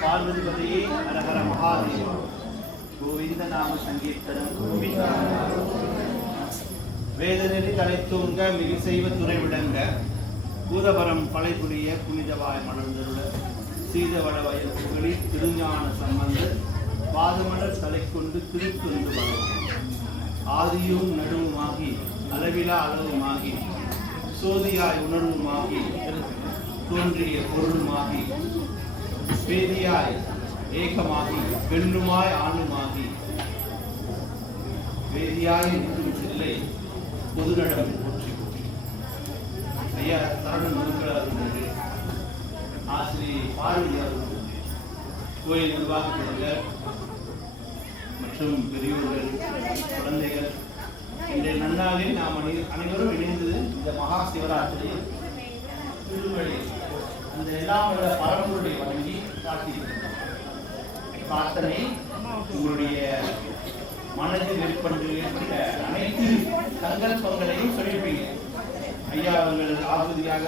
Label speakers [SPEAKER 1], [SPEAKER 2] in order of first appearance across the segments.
[SPEAKER 1] பார்வதிபதியே ஹரஹர மகாதேவா. கோவிந்த நாம சங்கீர்த்தனம் கோவிந்த வேதநெறி தலைத்தூங்க மிகு செய்வ துறை விளங்க பூதபரம் பழைப்புரிய புனிதவாய் மலர்ந்தருள சீதவள வயல் புகழில் திருஞான சம்பந்த. பாதமலர் தலை கொண்டு திருத்தொண்டு வளரும் ஆதியும் நடுவுமாகி அளவிலா அளவுமாகி சோதியாய் உணர்வுமாகி தோன்றிய பொருளுமாகி வேதியாய் ஏகமாகி பெண்ணுமாய் ஆணுமாகி. வேதியாய் இருக்கும் சில்லை பொதுநடம் போற்றி போற்றி. ஐயா சரண மனுக்களார் ஆசிரியர் பார்வையார் கோயில் நிர்வாகத்தினர் மற்றும் பெரியோர்கள் குழந்தைகள் இன்றைய நன்னாளில் நாம் அனை- அனைவரும் இணைந்து இந்த மகா சிவராத்திரி திருவழி அந்த எல்லாம் உள்ள பரம்பொருளை வணங்கி காட்டியிருக்கிறோம் பிரார்த்தனை உங்களுடைய மனதில் வெளிப்பட்டு ஏற்பட்ட அனைத்து சங்கல்பங்களையும் சொல்லியிருப்பீங்க. ஐயா அவர்கள் ஆகுதியாக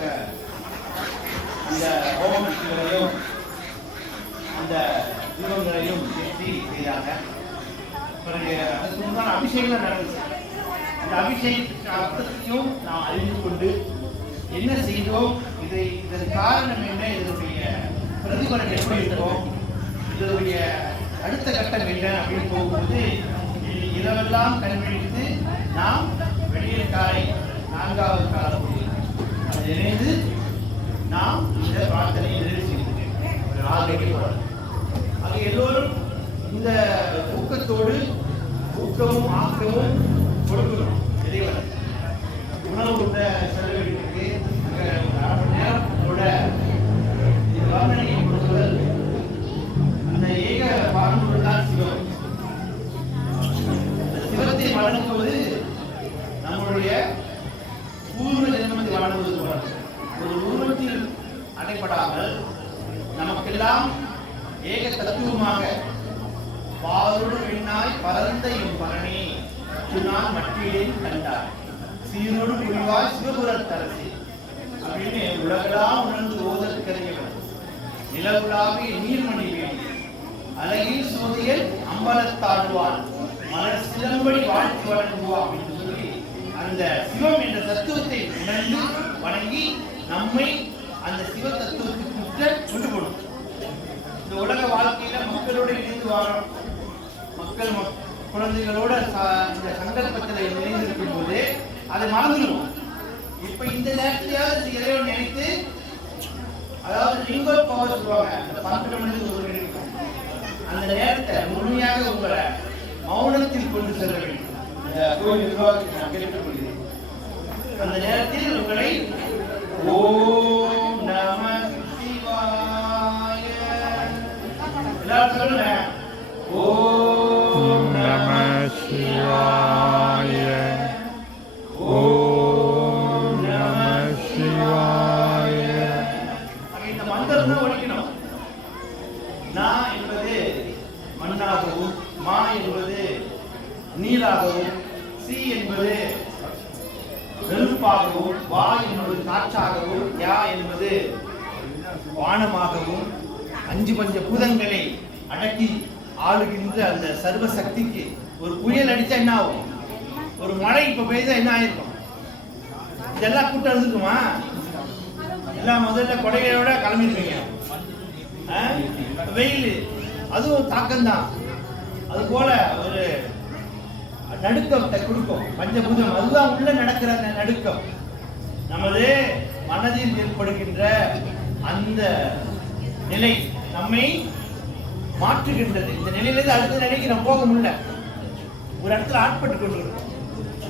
[SPEAKER 1] அந்த ஹோமங்களையும் அந்த தீபங்களையும் ஏற்றி செய்தாங்க. பிறகு அதுக்கு முன்னால் அபிஷேகம் நடந்துச்சு அந்த அபிஷேகத்துக்கு அர்த்தத்தையும் நாம் அறிந்து கொண்டு என்ன செய்தோம்? இதை காரணம் என்ன? இதனுடைய பிரதிபலன் எப்படி இருக்கும்? இதனுடைய அடுத்த கட்டம் என்ன அப்படின்னு போகும்போது இனி இரவெல்லாம் நாம் வெளியில் காலை நான்காவது காலம் அதை இணைந்து நாம் இந்த பிரார்த்தனையை நிறைவு செய்கிறேன். ஒரு நாள் ஆக எல்லோரும் இந்த ஊக்கத்தோடு ஊக்கமும் ஆக்கமும் கொடுக்கணும். இறைவன். உணவு உண்ட செலவு அங்க ஒரு அரை மணி வர்ணனையை அந்த ஏக பாரம்பரியம் தான் சிவம் சிவத்தை வழங்குவது நம்மளுடைய பூர்வ போல ஒரு உருவத்தில் அடைப்படாமல் நமக்கெல்லாம் ஏக தத்துவமாக பாலோடு விண்ணாய் பரந்த பரணி சுனான் மட்டியிலேன் கண்டார் சீரோடு குழிவாய் சிவபுரத்தரசி. அப்படின்னு உலகெல்லாம் உணர்ந்து ஓதல் ஓதற்கறியவர் நிலவுலாவி நீர்மணி வேண்டி அழகில் சோதியல் அம்பலத்தாடுவான் மலர் சிலம்படி வாழ்த்து வழங்குவான் அப்படின்னு சொல்லி அந்த சிவம் என்ற தத்துவத்தை உணர்ந்து வணங்கி நம்மை அந்த சிவ தத்துவத்துக்கு கொண்டு போகணும் இந்த உலக வாழ்க்கையில மக்களோட இணைந்து வாழணும். மக்கள் மக்- குழந்தைகளோட ச- இந்த சங்கல்பத்தில் இணைந்திருக்கும் போது அதை மறந்துடுவோம். இப்ப இந்த நேரத்திலேயாவது இறைவன் நினைத்து அதாவது லிங்கோ பவர் சொல்லுவாங்க. அந்த பன்னெண்டு மணிக்கு ஒரு நினைக்கும் அந்த நேரத்தை முழுமையாக உங்களை மௌனத்தில் கொண்டு செல்ல வேண்டும். இந்த கோயில் நிர்வாகத்தை நான் கேட்டுக்கொள்கிறேன். அந்த நேரத்தில் உங்களை ஓ வானமாகவும் அஞ்சு பஞ்ச பூதங்களை அடக்கி ஆளுகின்ற அந்த சர்வ சக்திக்கு ஒரு புயல் அடித்தா என்ன ஆகும்? ஒரு மழை இப்போ பெய்தா என்ன ஆயிருக்கும்? இதெல்லாம் கூட்டம் இருந்துக்குமா எல்லாம் முதல்ல கொடைகளோட கிளம்பிருப்பீங்க. வெயில். அதுவும் தாக்கம்தான். அது போல ஒரு நடுக்கத்தை கொடுக்கும். பஞ்சபூதம். அதுதான் உள்ள நடக்கிற அந்த நடுக்கம். நமது மனதில் ஏற்படுகின்ற அந்த நிலை நம்மை மாற்றுகின்றது. இந்த நிலையிலிருந்து அடுத்த நிலைக்கு நம்ம போக முடியல. ஒரு இடத்துல ஆட்பட்டு கொண்டிருக்கோம்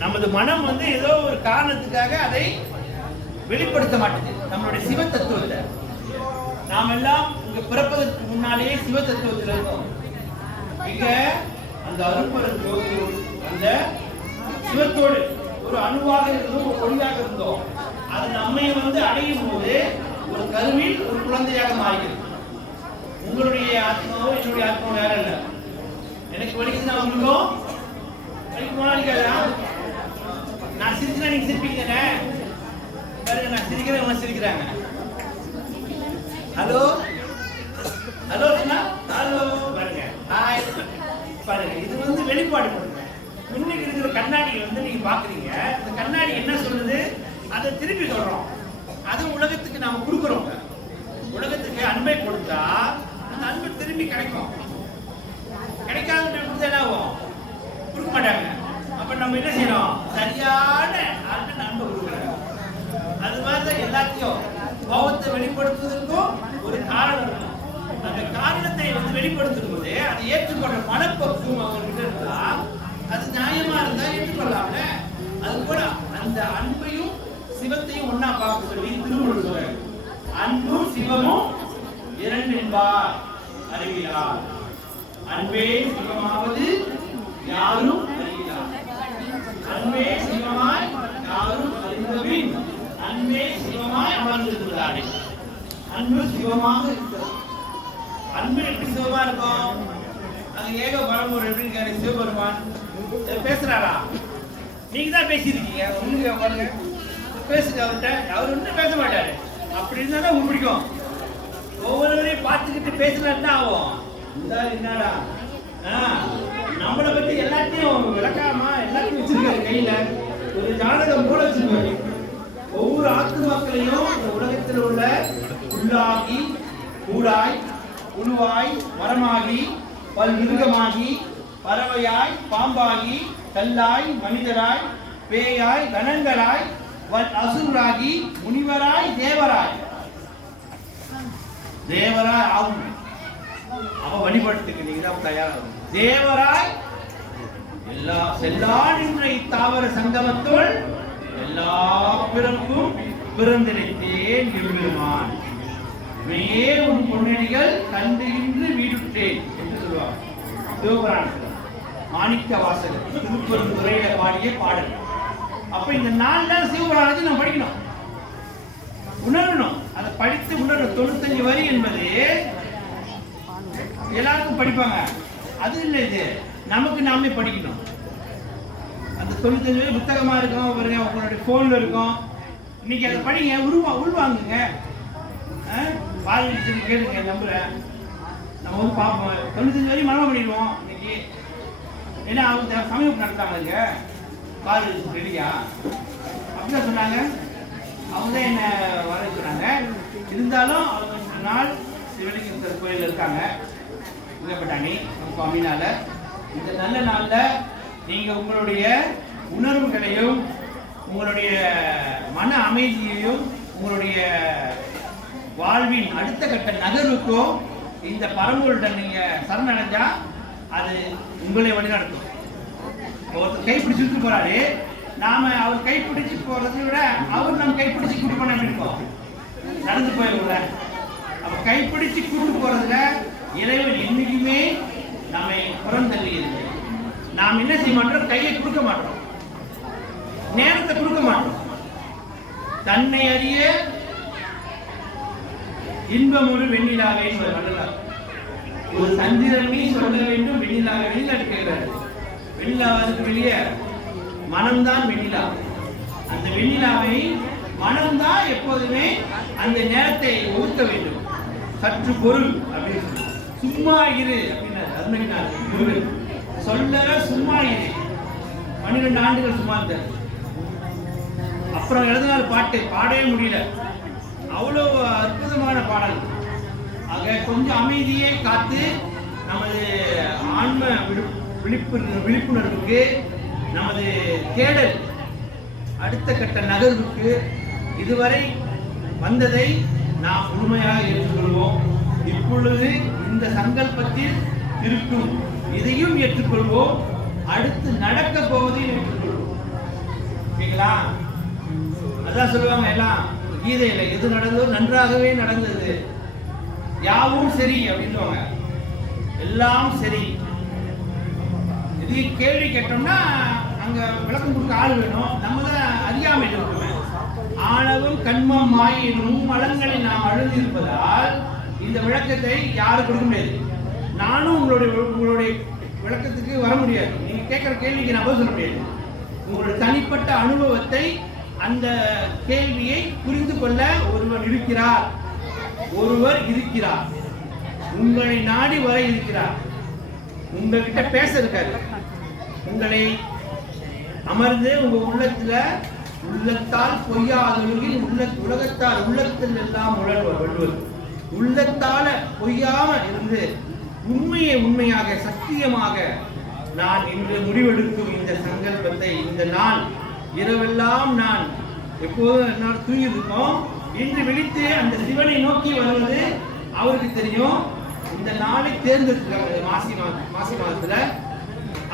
[SPEAKER 1] நமது மனம் வந்து ஏதோ ஒரு காரணத்துக்காக அதை வெளிப்படுத்த மாட்டேங்குது. நம்மளுடைய சிவ தத்துவத்தை நாம் எல்லாம் இங்க பிறப்பதற்கு முன்னாலேயே சிவ தத்துவத்தில் இருக்கோம். இங்க அந்த அரும்பரன் ஜோதியோடு அந்த சிவத்தோடு ஒரு அணுவாக இருந்தோம் ஒரு ஒளியாக இருந்தோம். அது நம்மை வந்து அடையும் போது ஒரு கருவில் ஒரு குழந்தையாக மாறுகிறது உங்களுடைய ஆத்மாவோ என்னுடைய ஆத்மாவோ வேற இல்லை. எனக்கு வலிக்குதுன்னா உங்களுக்கோ? வலிக்கு போனா நான் சிரிச்சுனா நீங்க சிரிப்பீங்க தானே பாருங்க நான் சிரிக்கிறேன் இவங்க சிரிக்கிறாங்க. ஹலோ? ஹலோ ஹலோ பாருங்க. ஹாய் பாருங்க இது வந்து வெளிப்பாடு கொடுங்க முன்னுக்கு இருக்கிற கண்ணாடியை வந்து நீங்க பாக்குறீங்க. இந்த கண்ணாடி என்ன சொல்லுது? அதை திருப்பி சொல்றோம். அது உலகத்துக்கு நாம கொடுக்குறோம் உலகத்துக்கு அன்பை கொடுத்தா அந்த அன்பு திரும்பி கிடைக்கும். கிடைக்காத கொடுத்தா என்ன ஆகும்? கொடுக்க மாட்டாங்க. அப்ப நம்ம என்ன செய்யறோம்? சரியான அன்பு அன்பு கொடுக்குறாங்க. அது மாதிரி தான் எல்லாத்தையும் கோபத்தை வெளிப்படுத்துவதற்கும் ஒரு காரணம் இருக்கும். அந்த காரணத்தை வந்து வெளிப்படுத்தும் போது அதை ஏற்றுக்கொள்ள மனப்பக்குவம் அவங்ககிட்ட இருந்தா அது நியாயமா இருந்தா ஏற்றுக்கொள்ளாம அது கூட அந்த அன்பையும் சிவத்தையும் ஒண்ணா பார்க்க சொல்லி திருமணம் சொல்றாரு. அன்பும் சிவமும் இரண்டென்பார் அறிவிலார் அன்பே சிவமாவது யாரும் அறிவிலார். அன்பே சிவமாய் யாரும் அறிந்தபின் அன்பே சிவமாய் அமர்ந்திருக்கிறாரே அன்பு சிவமாக இருக்கிறது. அன்பு எப்படி சிவமா இருக்கும்? அங்க ஏக பரம்பூர் எப்படி இருக்காரு? சிவபெருமான். பேசுறாரா? நீங்க தான் பேசியிருக்கீங்க உங்களுக்கு பாருங்க பேசுங்க அவர்கிட்ட அவர் ஒன்றும் பேச மாட்டாரு. அப்படி இருந்தா தான் உங்களுக்கு பிடிக்கும். ஒவ்வொருவரையும் பார்த்துக்கிட்டு பேசலாம் ஆகும். இந்த என்னடா ஆ, நம்மளை பத்தி எல்லாத்தையும் விளக்காம எல்லாத்தையும் வச்சிருக்காரு கையில. ஒரு ஜாதகம் போல வச்சிருக்காரு. ஒவ்வொரு ஆத்துமாக்களையும் இந்த உலகத்தில் உள்ள உள்ளாகி கூடாய் உருவாய் மரமாகி பல் மிருகமாகி பறவையாய் பாம்பாகி கல்லாய் மனிதராய் பேயாய் கணங்களாய் வல் அசுராகி முனிவராய் தேவராய். தேவராய் ஆகும் அவ வழிபடுத்துக்கு நீங்க தான் தயாராகும் தேவராய் எல்லா செல்லா நின்ற இத்தாவர சங்கமத்துள் எல்லா பிறப்பும் பிறந்திருத்தேன் எம்பெருமான் மே உன் பொன்னடிகள் கண்டு இன்று வீடுற்றேன் என்று சொல்லுவார் சிவபுராணத்தில் மாணிக்க வாசகர் திருப்பெருந்துறையில பாடிய பாடல். அப்ப இந்த நாலு நாள் சிவபுராணத்தை நம்ம படிக்கணும். உணரணும். அதை படித்து உணரணும் தொண்ணூத்தஞ்சு வரி என்பது எல்லாருக்கும் படிப்பாங்க. அது இல்லை இது. நமக்கு நாமே படிக்கணும். அந்த தொண்ணூத்தஞ்சு வரி புத்தகமா இருக்கும் பாருங்க உங்களுடைய போன்ல இருக்கும். இன்னைக்கு அதை படிங்க உருவா உள்வாங்குங்க. பால் கேளுங்க நம்புறேன் நம்ம வந்து பார்ப்போம். தொண்ணூத்தஞ்சு வரையும் மனமா பண்ணிடுவோம். இன்னைக்கு. ஏன்னா அவங்க சமயம் நடத்தாங்க பால் ரெடியா அப்படிதான் சொன்னாங்க. அவங்க தான் என்ன வர சொன்னாங்க? இருந்தாலும் அவங்க ஒரு நாள் சிவலிங்கேஸ்வரர் கோயிலில் இருக்காங்க. உங்கப்பட்டாணி நம்ம அமீனால இந்த நல்ல நாளில் நீங்கள் உங்களுடைய உணர்வுகளையும் உங்களுடைய மன அமைதியையும் உங்களுடைய வாழ்வின் அடுத்த கட்ட நகர்வுக்கும் இந்த பரம்பொருள்கிட்ட நீங்கள் சரணடைஞ்சா அது உங்களை வழிநடத்தும். ஒருத்தர் கைப்பிடிச்சு இழுத்து போறாரு. நாம அவர் கைப்பிடிச்சு போறதை விட அவர் நம்ம கைப்பிடிச்சு கூட்டு பண்ண இருக்கோம்? நடந்து போயிருக்கல அப்ப கைப்பிடிச்சு கூட்டு போறதுல இறைவன் என்னைக்குமே நம்மை புறந்தள்ளி இருக்கு நாம் என்ன செய்ய மாட்டோம்? கையை கொடுக்க மாட்டோம். நேரத்தை கொடுக்க மாட்டோம். தன்னை அறிய இன்பம் ஒரு வெண்ணிலாவே ஒரு சந்திரனே சொல்ல வேண்டும் வெண்ணிலாவே வெளியில வெண்ணிலாவுக்கு வெளியே மனம்தான் வெண்ணிலா. அந்த வெண்ணிலாவை மனம்தான் எப்போதுமே அந்த நேரத்தை ஒதுக்க வேண்டும். சற்று பொருள் அப்படின்னு சும்மா இரு அப்படின்னாரு அருணகிரிநாதர் குரு சொல்லற சும்மா இரு. பன்னிரெண்டு ஆண்டுகள் சும்மா இருந்தார். அப்புறம் எழுதினார் பாட்டு பாடவே முடியல. அவ்வளோ அற்புதமான பாடல். ஆக கொஞ்சம் அமைதியே காத்து நமது ஆன்ம விடும் விழிப்பு விழிப்புணர்வுக்கு நமது தேடல் அடுத்த கட்ட நகர்வுக்கு இதுவரை வந்ததை நாம் முழுமையாக ஏற்றுக்கொள்வோம். இப்பொழுது இந்த சங்கல்பத்தில் இருக்கும் இதையும் ஏற்றுக்கொள்வோம். அடுத்து நடக்க போவதையும் ஏற்றுக்கொள்வோம். ஓகேங்களா? அதான் சொல்லுவாங்க எல்லாம் கீதையில எது நடந்தோ நன்றாகவே நடந்தது. யாவும் சரி அப்படின்னுவாங்க எல்லாம் சரி. இது கேள்வி கேட்டோம்னா அங்க விளக்கம் கொடுக்க ஆள் வேணும். நம்ம தான் அறியாமல் இருக்கோமே ஆணவம் கண்மம் மாயினும் மலங்களை நாம் அழுந்திருப்பதால் இந்த விளக்கத்தை யாரும் கொடுக்க முடியாது. நானும் உங்களுடைய உங்களுடைய விளக்கத்துக்கு வர முடியாது. நீங்க கேட்குற கேள்விக்கு நான் சொல்ல முடியாது. உங்களுடைய தனிப்பட்ட அனுபவத்தை அந்த கேள்வியை புரிந்து கொள்ள ஒருவர் இருக்கிறார். ஒருவர் இருக்கிறார். உங்களை நாடி வர இருக்கிறார். உங்ககிட்ட பேச இருக்காரு. உங்களை அமர்ந்து உங்க உள்ளத்துல உள்ளத்தால் பொய்யாதொழுகில் உள்ள உலகத்தால் உள்ளத்தில் எல்லாம் உழல்வர் வள்ளுவர். உள்ளத்தால பொய்யாம இருந்து உண்மையை உண்மையாக சத்தியமாக நான் இன்று முடிவெடுக்கும் இந்த சங்கல்பத்தை இந்த நாள் இரவெல்லாம் நான் எப்போதும் என்னால் தூங்கியிருக்கோம். இன்று விழித்து அந்த சிவனை நோக்கி வருவது அவருக்கு தெரியும். இந்த நாளை தேர்ந்தெடுத்துருக்காங்க மாசி மாதம் மாசி மாதத்துல.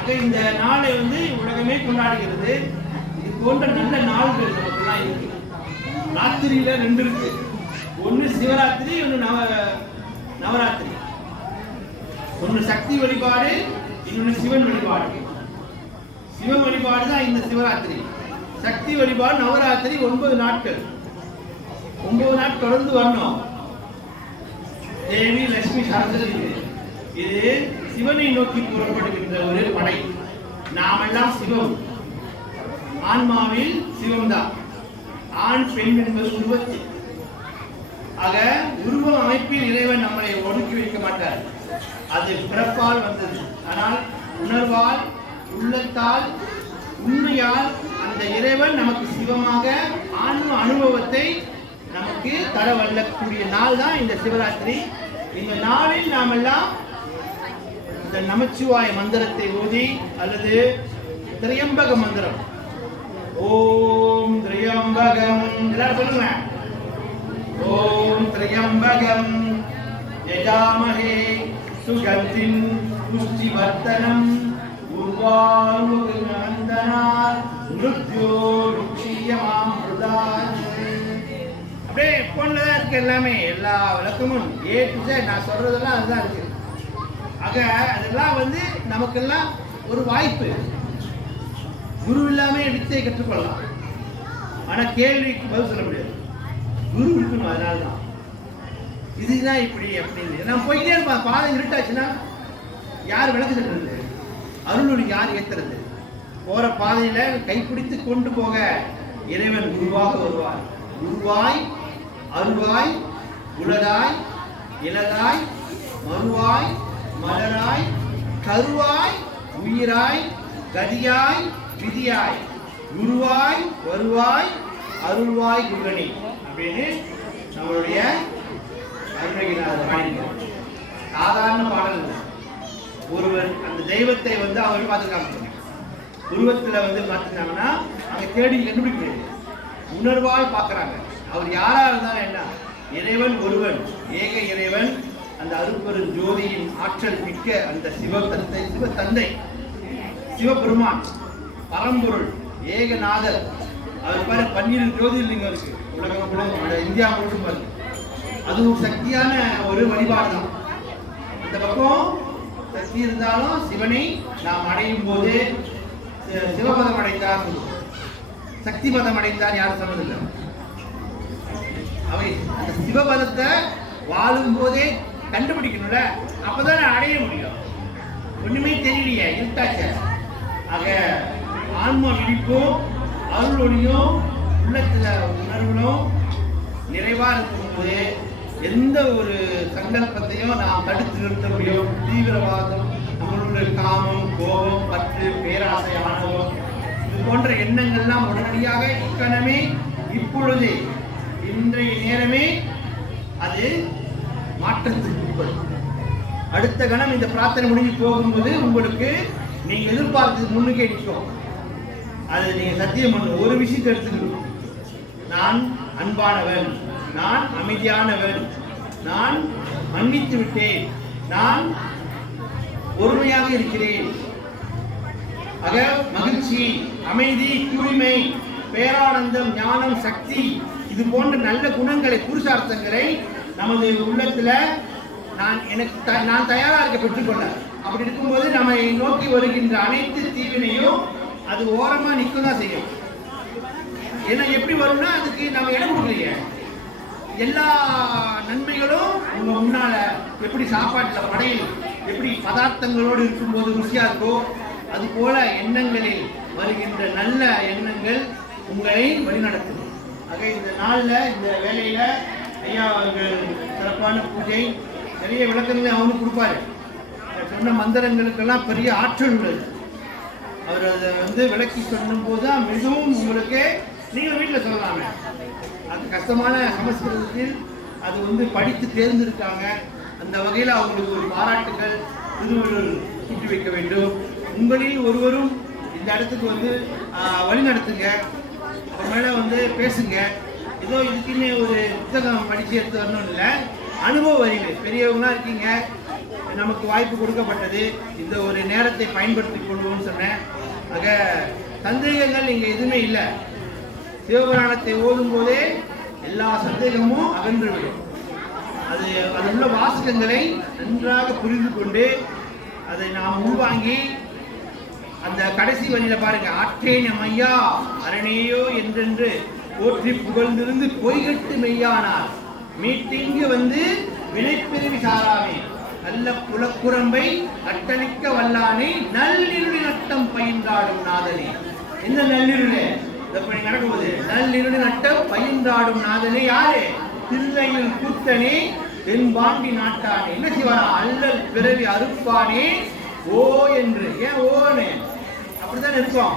[SPEAKER 1] நமக்கு இந்த நாளை வந்து உலகமே கொண்டாடுகிறது. இது போன்ற நல்ல நாள்கள் நமக்குலாம் இருக்கு. ராத்திரியில ரெண்டு இருக்கு. ஒன்று சிவராத்திரி ஒன்று நவ நவராத்திரி. ஒன்று சக்தி வழிபாடு இன்னொன்று சிவன் வழிபாடு. சிவன் வழிபாடு தான் இந்த சிவராத்திரி. சக்தி வழிபாடு நவராத்திரி ஒன்பது நாட்கள். ஒன்பது நாள் தொடர்ந்து வரணும். தேவி லட்சுமி சரஸ்வதி. சிவனை நோக்கி புறப்படுகின்ற ஒரு படை. நாமெல்லாம் சிவம். ஆன்மாவில் சிவம்தான். ஆண் பெண் என்பது உருவத்தில் ஆக உருவ அமைப்பில் இறைவன் நம்மளை ஒடுக்கி வைக்க மாட்டார். அது பிறப்பால் வந்தது. ஆனால் உணர்வால் உள்ளத்தால் உண்மையால் அந்த இறைவன் நமக்கு சிவமாக ஆன்ம அனுபவத்தை நமக்கு தர வல்லக்கூடிய நாள் தான் இந்த சிவராத்திரி. இந்த நாளில் நாமெல்லாம் இந்த நமச்சிவாய மந்திரத்தை ஓதி அல்லது திரையம்பக மந்திரம். ஓம் திரையம்பகம். எல்லாரும் சொல்லுங்களேன் ஓம் திரையம்பகம். யஜாமஹே சுகந்தின் புஷ்டிவர்த்தனம். உருவாருந்தனார் மிருத்யோ ருக்ஷியமாம் அப்படியே பொண்ணுதான் இருக்கு எல்லாமே எல்லா விளக்கமும் ஏ நான் சொல்றதெல்லாம் அதுதான் இருக்கு. ஆக அதெல்லாம் வந்து நமக்கெல்லாம் ஒரு வாய்ப்பு. குரு இல்லாமல் வித்தியை கற்றுக்கொள்ளலாம். ஆனால் கேள்விக்கு பதில் சொல்ல முடியாது. குரு இருக்கணும் அதனால தான் இதுதான் இப்படி அப்படின்னு. நான் போய்கிட்டே இருப்பேன். பாதை இருட்டாச்சுன்னா யார் விளக்கு தட்டுறது? அருள் யார் ஏத்துறது? போகிற பாதையில் கைப்பிடித்து கொண்டு போக இறைவன் குருவாக வருவார். குருவாய் அருவாய் உலதாய் இலதாய் மறுவாய் மலராய் கருவாய் உயிராய் கதியாய் விதியாய். குருவாய் வருவாய் அருள்வாய் குகனி அப்படின்னு நம்மளுடைய அருணகிரிநாதர் பாடினார் சாதாரண பாடல் ஒருவர் அந்த தெய்வத்தை வந்து அவர் பார்த்துருக்காங்க உருவத்தில் வந்து பார்த்துட்டாங்கன்னா அங்கே தேடி கண்டுபிடிக்க முடியாது உணர்வால் பார்க்குறாங்க. அவர் யாராக இருந்தாலும் என்ன? இறைவன் ஒருவன். ஏக இறைவன் அந்த அருப்பெரும் ஜோதியின் ஆற்றல் மிக்க அந்த சிவத்தந்தை சிவத்தந்தை சிவபெருமான் பரம்பொருள் ஏகநாதர். அவர் பாரு பன்னிரு ஜோதிர்லிங்கம் இருக்கு. உலகம் முழுவதும் அந்த இந்தியா முழுவதும் இருக்கு அது ஒரு சக்தியான ஒரு வழிபாடு தான். இந்த பக்கம் சக்தி இருந்தாலும் சிவனை நாம் அடையும் போது சிவபதம் அடைந்தார் சக்தி பதம் அடைந்தார் யாரும் சொன்னதில்லை. அவை அந்த சிவபதத்தை வாழும் போதே கண்டுபிடிக்கணும்ல அப்பதான் அடைய முடியும். ஒன்றுமே தெரியலையே இருட்டாச்ச. ஆக ஆன்மா விழிப்பும் அருளொளியும் உள்ளத்தில் உணர்வுகளும் நிறைவாக இருக்கும்போது எந்த ஒரு சங்கல்பத்தையும் நாம் தடுத்து நிறுத்த முடியும். தீவிரவாதம் நம்மளுடைய காமம் கோபம் பற்று பேராசை ஆணவம் இது போன்ற எண்ணங்கள்லாம் உடனடியாக இக்கணமே இப்பொழுது இன்றைய நேரமே அது மாற்றத்துக்கு உட்படும். அடுத்த கணம் இந்த பிரார்த்தனை முடிஞ்சு போகும்போது உங்களுக்கு நீங்க எதிர்பார்த்தது முன்னுக்கே நிற்கும் அது நீங்க சத்தியம் பண்ணணும் ஒரு விஷயத்தை எடுத்துக்கணும். நான் அன்பானவன். நான் அமைதியானவன். நான் மன்னித்து விட்டேன். நான் ஒருமையாக இருக்கிறேன். ஆக மகிழ்ச்சி அமைதி தூய்மை பேரானந்தம் ஞானம் சக்தி இது போன்ற நல்ல குணங்களை புருஷார்த்தங்களை நமது உள்ளத்துல நான் எனக்கு த- நான் தயாரா இருக்க பெற்றுக்கொண்டேன் அப்படி இருக்கும்போது நம்மை நோக்கி வருகின்ற அனைத்து தீவினையும் அது ஓரமா நிற்க தான் செய்யும். ஏன்னா எப்படி வரும்னா அதுக்கு நம்ம இடம் கொடுக்குறீங்க எல்லா நன்மைகளும் உங்க முன்னால எப்படி சாப்பாட்டுல படையில் எப்படி பதார்த்தங்களோடு இருக்கும்போது ருசியா இருக்கோ அது போல எண்ணங்களில் வருகின்ற நல்ல எண்ணங்கள் உங்களை வழிநடத்தும். ஆக இந்த நாள்ல இந்த வேலையில ஐயா அவர்கள் சிறப்பான பூஜை நிறைய விளக்கங்களை அவனும் கொடுப்பாரு. சொன்ன மந்திரங்களுக்கெல்லாம் பெரிய ஆற்றல் உள்ளது. அவர் அதை வந்து விளக்கி சொல்லும்போது தான் மிகவும் உங்களுக்கு நீங்கள் வீட்டில் சொல்லலாமே. அது கஷ்டமான சமஸ்கிருதத்தில் அது வந்து படித்து தேர்ந்திருக்காங்க. அந்த வகையில் அவங்களுக்கு ஒரு பாராட்டுகள் திருவள்ளுவர் சூட்டி வைக்க வேண்டும். உங்களில் ஒருவரும் இந்த இடத்துக்கு வந்து வழி நடத்துங்க. அவர் மேலே வந்து பேசுங்க. ஏதோ இதுக்குன்னு ஒரு புத்தகம் படித்து எடுத்து வரணும் இல்லை அனுபவ அறிவு. பெரியவங்களா இருக்கீங்க. நமக்கு வாய்ப்பு கொடுக்கப்பட்டது. இந்த ஒரு நேரத்தை பயன்படுத்தி கொள்வோம்னு சொன்னேன். ஆக சந்தேகங்கள் இங்கே எதுவுமே இல்லை. சிவபுராணத்தை ஓதும் போதே எல்லா சந்தேகமும் அகன்றுவிடும். அது அது உள்ள வாசகங்களை நன்றாக புரிந்து கொண்டு அதை நாம் உள்வாங்கி அந்த கடைசி வழியில பாருங்க ஆற்றேன் ஐயா அரணேயோ என்றென்று போற்றி புகழ்ந்திருந்து பொய்கட்டு மெய்யானார். மீட்டிங்கு வந்து வினைப்பிரிவி சாராமே. நல்ல புலக்குரம்பை அட்டணிக்க வல்லானே நல்லிருளி நட்டம் பயின்றாடும் நாதனே. என்ன நல்லிருளே எப்படி நடக்கும்போது நல்லிருளி நட்டம் பயின்றாடும் நாதனே யாரு? தில்லையில் கூத்தனே தென்பாண்டி நாட்டானே. என்ன செய்வாரா அல்லல் பிறவி அறுப்பானே? ஓ என்று. ஏன் ஓனே அப்படித்தான் இருக்கும்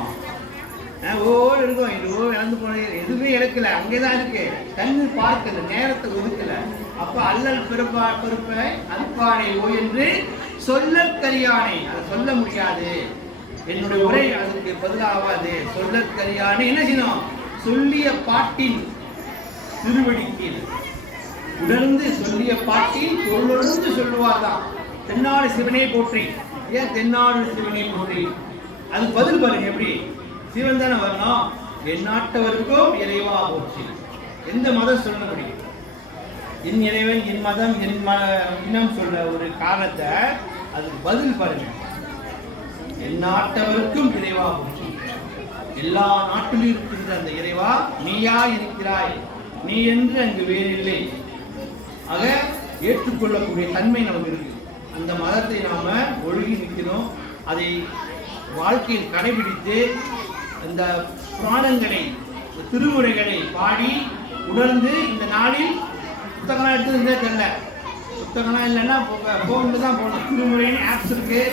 [SPEAKER 1] அஹ் ஓன்னு இருக்கும் இது ஓ இழந்து போனது. எதுவுமே இழக்கல அங்கேதான் இருக்கு. கண்ணு பார்க்கல நேரத்தை ஒதுக்கல. அப்போ அல்லல் பிறப்பா பிறப்பை அற்பானை ஓ என்று சொல்ல சொல்லற்கரியானை அதை சொல்ல முடியாது. என்னுடைய உரை அதுக்கு பதிலாகாது. சொல்லற்கரியானை என்ன செய்யணும் சொல்லிய பாட்டின் திருவடிக்கு உணர்ந்து சொல்லிய பாட்டில் தொழுந்து சொல்லுவார்தான். தென்னாடு சிவனே போற்றி. ஏன் தென்னாடு சிவனே போற்றி? அது பதில் பாருங்க எப்படி? சிவன் தானே வரணும்? என் நாட்டவருக்கும் இறைவா போச்சு எந்த மதம் சொல்ல முடியும்? என் இறைவன் என் மதம் என் ம இனம் சொல்ற ஒரு காரணத்தை அதுக்கு பதில் பாருங்க. என் நாட்டவருக்கும் இறைவா போச்சு எல்லா நாட்டிலும் இருக்கின்ற அந்த இறைவா நீயா இருக்கிறாய். நீ என்று அங்கு வேறில்லை ஆக ஏற்றுக்கொள்ளக்கூடிய தன்மை நமக்கு இருக்கு. அந்த மதத்தை நாம ஒழுகி நிற்கணும் அதை வாழ்க்கையில் கடைபிடித்து இந்த புராணங்களை இந்த திருமுறைகளை பாடி உணர்ந்து இந்த நாளில் புத்தகம்லாம் எடுத்து இருந்தே தெரில புத்தகம்லாம் இல்லைன்னா ஃபோனில் தான் போகணும். திருமுறைன்னு ஆப்ஸ் இருக்குது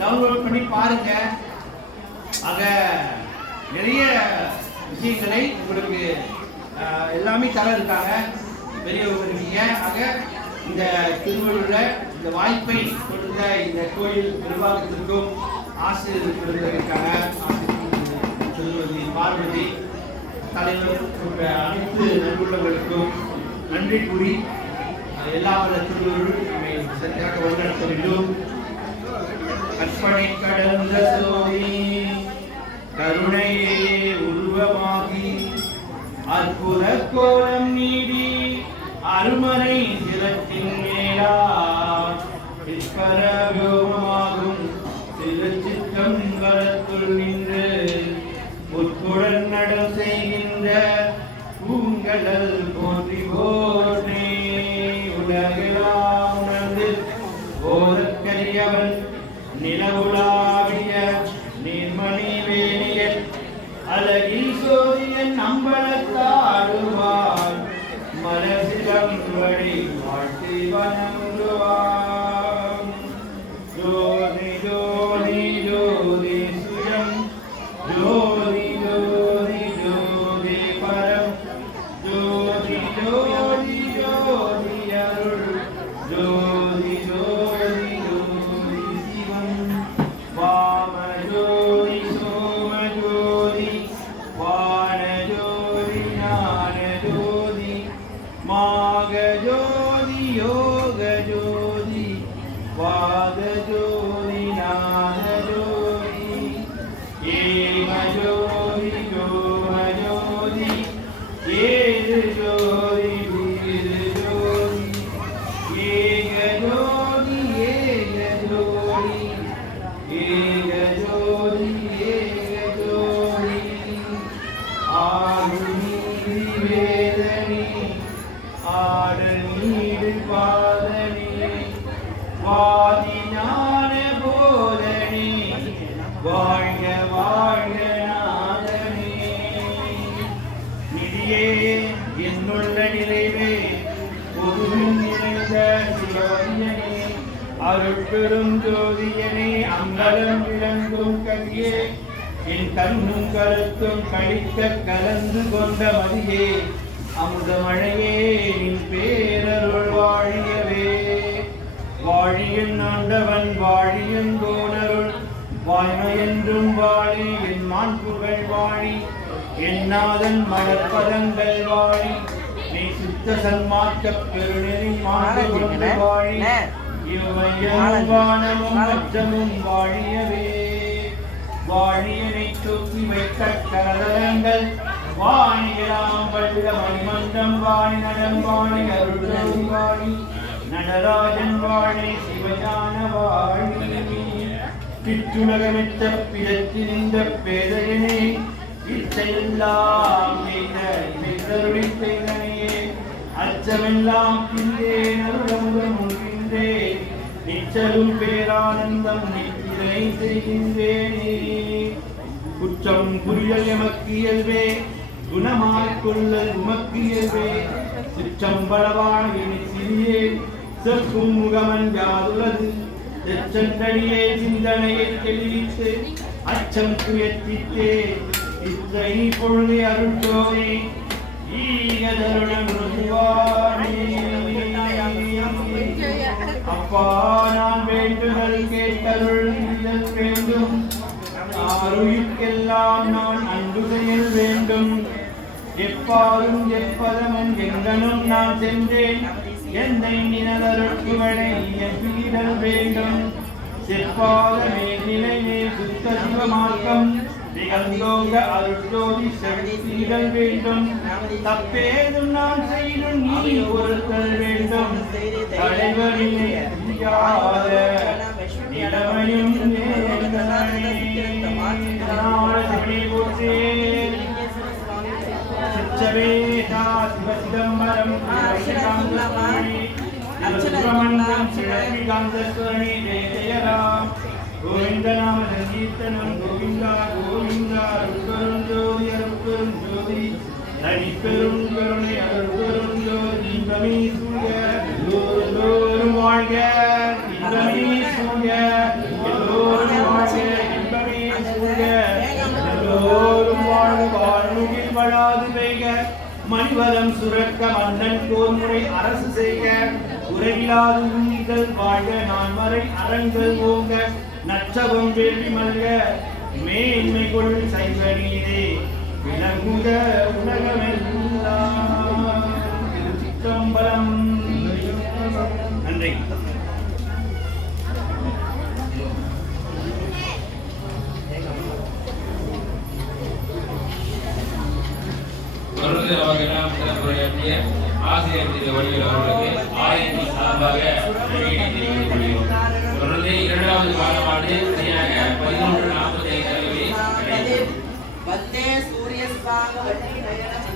[SPEAKER 1] டவுன்லோட் பண்ணி பாருங்கள் ஆக நிறைய விஷயங்களை உங்களுக்கு எல்லாமே தர இருக்காங்க. பெரியவங்க இருக்கீங்க ஆக இந்த திருவள்ளூரில் இந்த வாய்ப்பை கொடுத்த இந்த கோயில் நிர்வாகத்திற்கும் ஆசிரியர்கள் இருக்காங்க பார்வதி தலைவர் அனைத்து நண்பர்களுக்கும் நன்றி கூறி அஹ், எல்லா வல்ல நம்மை சரியாக வழிநடத்த வேண்டும். கற்பனை கடந்த சோதி கருணையே உருவமாகி அற்புத கோலம் நீடி அருமனை சிலத்தின் மேலா விஸ்வரவியோகமாகும் ஆடு நீடு பாதனி வாதி ஞான போதனி வாழ்க வாழ்க நாதனே நிதியே என்னுள்ள நிறைவே பொருளும் நிறைந்த சிவனியனே அருட்பெரும் ஜோதியனே அங்கலம் விளங்கும் கவியே என் கண்ணும் கருத்தும் கழிக்க கலந்து கொண்ட மதியே அமுதமழையே பேரருள் வாழியவே. வாழியன் ஆண்டவன் வாழியன் கோனருள் வாய்மையென்றும் வாழி என் மான் புகழ் வாழி. என் நாதன் மலர்பதங்கள் வாழி. நீ சுத்த சன்மார்க்க பெருநெறி மாண்டு கொண்டு வாழி. இவ்வையும் வானமும் அச்சமும் வாழியவே. வாழியனை தூக்கி வைத்த கரதங்கள் வாணிகளாம் வல்ல மணிமண்டம் வாணி நடம் வாணி அருள் வாணி. நடராஜன் வாணி சிவஞான வாணி பிற்றுலகமித்த பிறத்தி நின்ற பேதையனே இச்சையெல்லாம் செய்த செய்தனையே. அச்சமெல்லாம் பிந்தேன் அருளமுதம் முன்கின்றேன் நிச்சலும் பேரானந்தம் நித்திரை செய்கின்றேனே. குற்றம் புரியல் எமக்கு இயல்பே. குணமாய்கொள்ளல் உமக்கு இயல்பே. சிற்றம்பளவான இனி சிறியே செப்பும் முகமன் யாதுள்ளது எச்சந்தடியே சிந்தனையை தெளிவித்து அச்சம் துயர்த்தித்தே இத்தனை பொழுது அருள்தோனே ஈகதருடன் அப்பா நான் வேண்டுதல் கேட்டருள் வேண்டும். ஆருயிர்க்கெல்லாம் நான் அன்புதையில் வேண்டும். எப்பாலும் எப்பதமன் எங்கனும் நான் சென்றேன். என்னை நினதருட்குவனை எவ்விடல் வேண்டும். செப்பாத மேல்நிலையே சுத்த சிவமார்க்கம். திகழ்ந்தோங்க அருட்ஜோதி செவித்தீடல் வேண்டும். தப்பேதும் நான் செய்தும் நீ வேண்டும். தலைவரிலே சிச்சவேதா சிவசிதம்பரம் சுப்பிரமணியம் சிவகாந்தஸ்வரணி ஜெய ஜெய ராம் கோவிந்த நாம சங்கீர்த்தனம் கோவிந்தா கோவிந்தா அருட்பெரும் ஜோதி அருட்பெரும் ஜோதி தனிப்பெரும் கருணை அருட்பெரும் ஜோதி இன்பமே சூழ எல்லோரும் வாழ்க இன்பமே சூழ எல்லோரும் வாழ்க இன்பமே சூழ எல்லோரும் வாழ்க வாழ்முகில் வளாது பெய்க மணிவலம் சுரக்க மன்னன் கோன்முறை அரசு செய்க. உறவிலாது உயிர்கள் வாழ்க நான் வரை அறங்கள் ஓங்க. நச்சவம் வேள்வி மல்க மேன்மை கொள் சைவ நீதே. விளங்குக உலகமெல்லாம். திருச்சிற்றம்பலம்
[SPEAKER 2] தேர்தல் அவர்களெல்லாம் சிறப்புரையாற்றிய ஆசிரியர் திரு வடிவில் அவர்களுக்கு ஆயிரத்தி சார்பாக தொடர்ந்து இரண்டாவது காலமானது சரியாக பதினொன்று நாற்பத்தி ஐந்து அளவில்
[SPEAKER 3] வந்தே சூரியஸ்பாக வட்டி நயனம்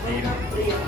[SPEAKER 3] பிரியம்